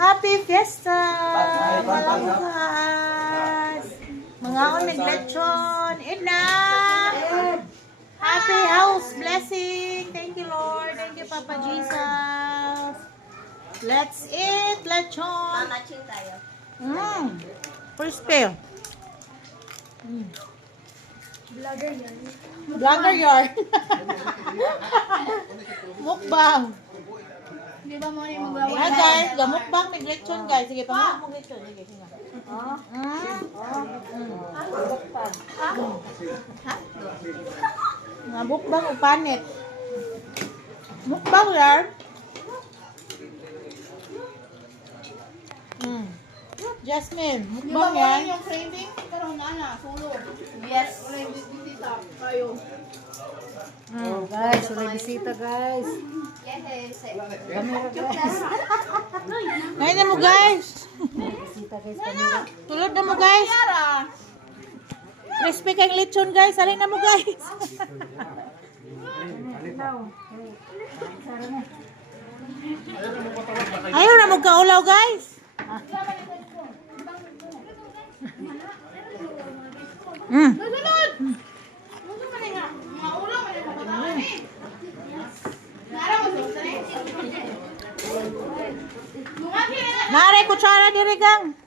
Happy Fiesta! Malangkas! Mga on lechon. Edna! Happy house blessing! Thank you, Lord. Thank you, Papa Jesus. Let's eat lechon. Mamaching tayo. Crispy. Vlogger yan. Vlogger yarn. Mukbang. Di ba mo yung magawa? Hi guys, gamukbang may lechon guys. Sige, pamukbang mo lechon. Sige, sige. Nga mukbang o panit. Mukbang yarn. Jasmine, mukbang yan. Yung craving, pero na, solo. Yes. Wala yung bisita kayo. Guys, wala bisita guys. Yes. Kamera guys. Ngayon na mo guys. Bisita guys, kamera. Tulad na mo guys. Crispy kang lechon guys. Halin na mo guys. Ayaw na magkaulaw guys. Susunod! Susunod ka nga. Mga ulo, mga kapatawin eh. Nara mo sa Nare, kutsara diri gang.